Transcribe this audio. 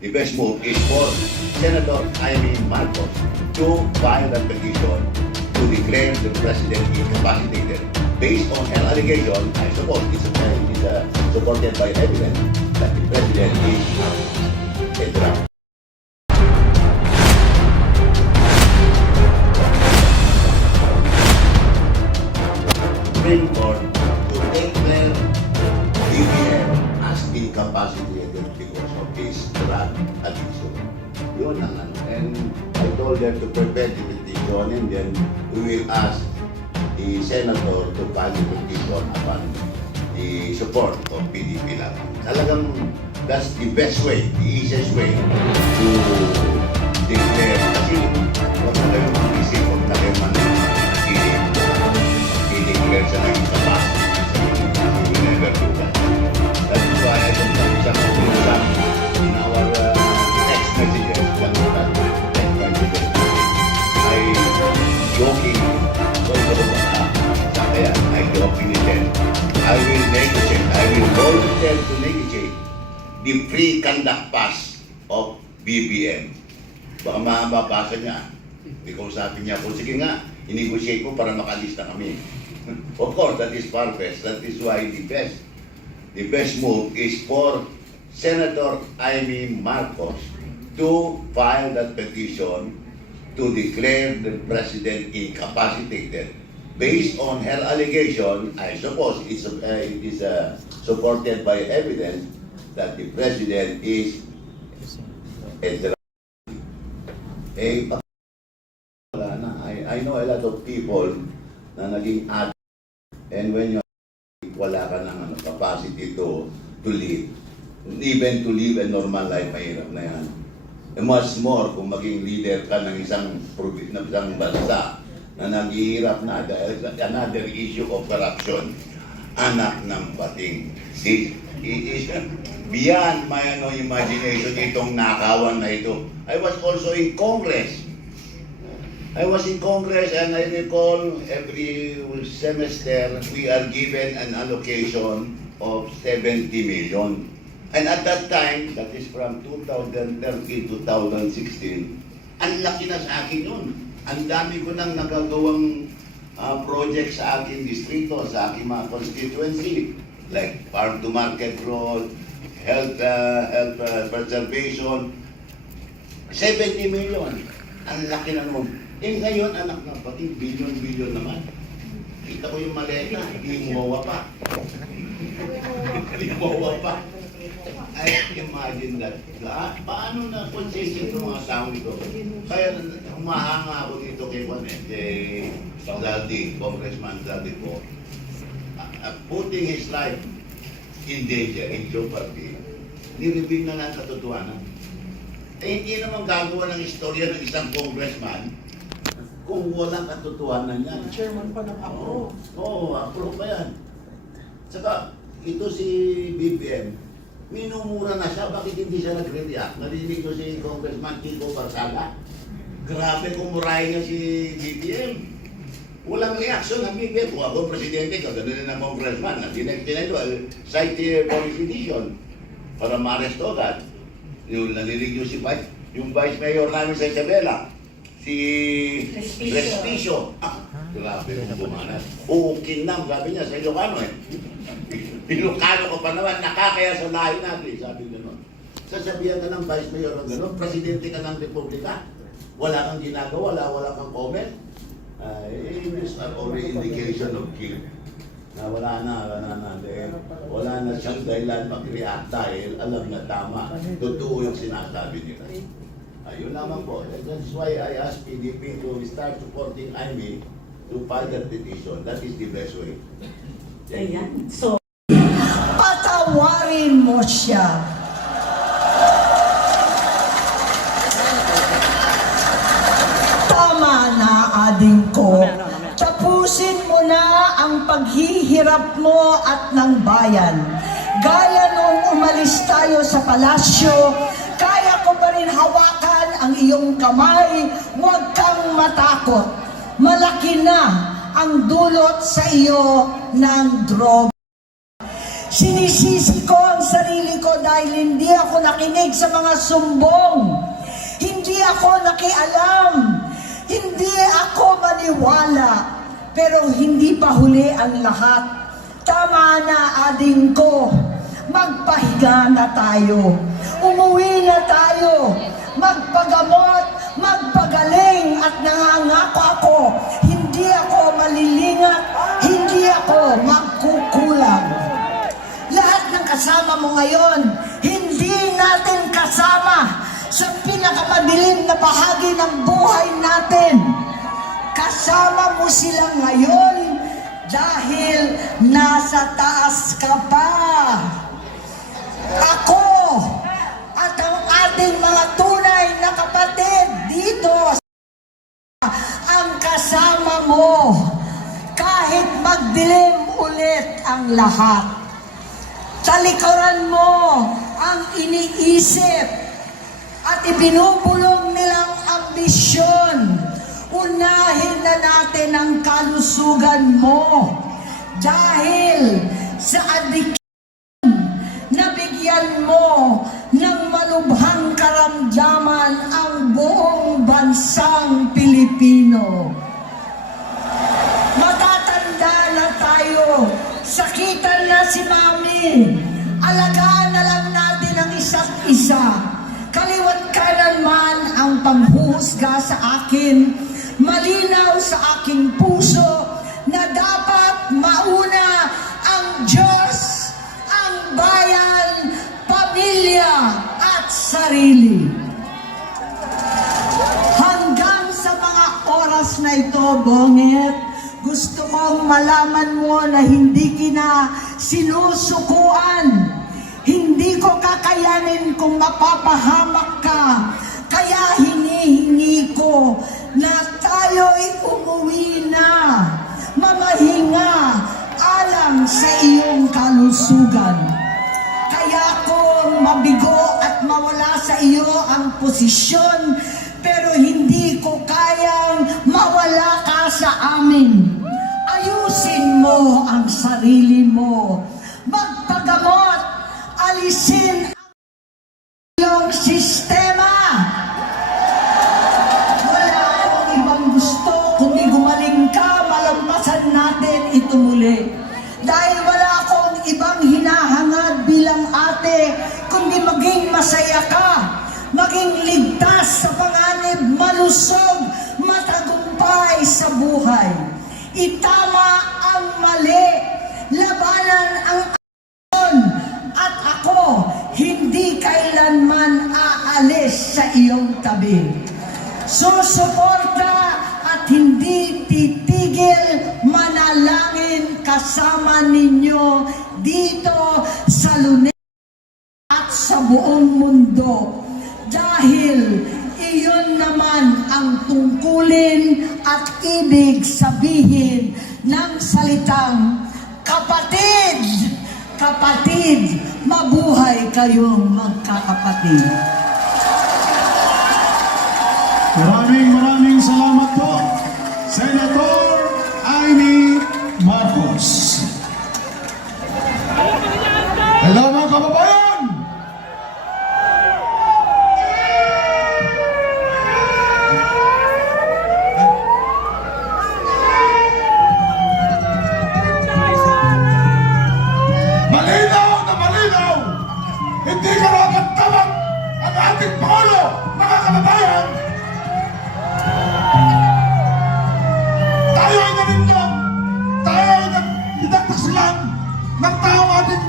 the best move is for Senator Jaime Marcos to file a petition to declare the president incapacitated. Based on her allegation, I suppose it's supported by evidence that the president is a drunk. Supreme Court to declare BBM as incapacitated because of his drug addiction. Yun ang ano. And I told them to prepare the petition and then we will ask the senator to file the petition upon the support of PDP lang. Talagang that's the best way, the easiest way to declare. Kasi huwag na kayong mag-isip, huwag na kayong managiging i-declare sa naging capacity. We will never do that. That is why I don't have some usap in our text messages. Text messages. I joking. I joking again. I will negotiate. I will volunteer to negotiate the free conduct pass of BBM. Baka mababasa niya. Hindi ko sabi niya po, sige nga, i-negotiate ko para makalista kami. Of course, that is far-fetched. That is why the best move is for Senator Jaime Marcos to file that petition to declare the president incapacitated. Based on her allegation, I suppose it is supported by evidence that the president is a drunk. I know a lot of people na naging addict, and when you wala ka ng capacity to live, even to live a normal life, mahirap na yan. And much more kung maging leader ka ng isang bansa na naghihirap na dahil another issue of corruption, anak ng pating. It is beyond my imagination itong nakawan na ito. I was also in Congress. I was in Congress and I recall every semester we are given an allocation of 70 million. And at that time, that is from 2013 to 2016, ang laki na sa akin yun. Ang dami ko nang nagagawang project sa aking distrito, sa aking mga constituency, like farm to market road, health preservation, 70 million. Ang laki na naman. Eh ngayon, anak ng pati, billion naman. Kita ko yung maleta, hindi mo pa. Hindi mo pa. I imagine that. Paano na consistent ng mga tao ito? Kaya humahanga ako dito kay Zaldi, Congressman Zaldi po. Putting his life in danger, in jeopardy, niribig na lang katotohanan. Eh hindi naman gagawa ng istorya ng isang congressman kung walang katotohanan yan. Chairman pa ng APRO. Oo, APRO pa yan. Saka, ito si BBM, minumura na siya, bakit hindi siya nagre-react? Narinig ko si Congressman Kiko Barsaga. Grabe kumurahin niya si BBM. Walang reaction ng BBM. Kung ako presidente, kagano na ng congressman. Tinalo, cite police edition para ma-arresto agad. Yung narinig yung yung vice mayor namin sa Isabela, si Respicio. Grabe kung bumanas. Ukinam, sabi niya sa Ilocano eh. Ilocano ko pa naman, nakakaya sa lahi natin, sabi gano'n. Sasabihan ka ng vice mayor ng gano'n, presidente ka ng republika. Wala kang ginagawa, wala kang comment. These are already indication of guilt. Na wala na siyang dahilan mag-react dahil alam na tama. Totoo yung sinasabi nila. Ayun lamang po. That's why I asked PDP to start supporting Jaime to file that petition. That is the best way. Ayan. So, patawarin mo siya. Tama na, ading ko. Tapusin mo na ang paghihirap mo at ng bayan. Gaya nung umalis tayo sa palasyo, kaya ko pa rin hawakan ang iyong kamay, huwag kang matakot. Malaki na ang dulot sa iyo ng droga. Sinisisi ko ang sarili ko dahil hindi ako nakinig sa mga sumbong. Hindi ako nakialam. Hindi ako maniwala. Pero hindi pa huli ang lahat. Tama na, ading ko. Magpahiga na tayo. Umuwi na tayo. Magpagamot, magpagaling at nangangako ako. Hindi ako malilingat. Hindi ako magkukulang. Lahat ng kasama mo ngayon, hindi natin kasama sa pinakamadilim na bahagi ng buhay natin. Kasama mo sila ngayon dahil nasa taas ka pa. Ako at ang ating mga tunay na kapatid dito ang kasama mo kahit magdilim ulit ang lahat. Talikuran mo ang iniisip at ibinubulong nilang ambisyon. Unahin na natin ang kalusugan mo dahil sa addiction nabigyan mo ng malubhang karamdaman ang buong bansang Pilipino. Matatanda na tayo, sakitan na si Mami, alagaan na lang natin ang isa't isa. Kaliwat kanan man ang panghuhusga sa akin, malinaw sa aking puso na dapat mauna ang Diyos, ang bayan, pamilya at sarili. Hanggang sa mga oras na ito, Bongit, gusto kong malaman mo na hindi kita sinusukuan. Hindi ko kakayanin kung mapapahamak ka. Kaya hinihingi ko na tayo'y umuwi na, mamahinga alang sa iyong kalusugan. Kaya kung mabigo at mawala sa iyo ang posisyon, pero hindi ko kayang mawala ka sa amin. Ayusin mo ang sarili mo. Magpagamot. Alisin ang iyong sistema. Wala akong ibang gusto kundi gumaling ka, malampasan natin ito muli. Dahil wala akong ibang hinahangad bilang ate, kundi maging masaya ka, maging ligtas sa panganib, malusog, matagumpay sa buhay. Itama ang mali, labanan ang at ako hindi kailanman aalis sa iyong tabi. Susuporta at hindi titigil manalangin kasama ninyo dito sa Lunes at sa buong mundo. Dahil iyon naman ang tungkulin at ibig sabihin ng salitang kapatid. Kapatid, mabuhay kayong magkakapatid. Maraming salamat po, Senator Amy Marcos. Hello mga kababayan! Hindi karapat-dapat ang ating Pangulo, mga kababayan. Tayo ay nanindong, tayo ay nagdagdagslan ng taong ating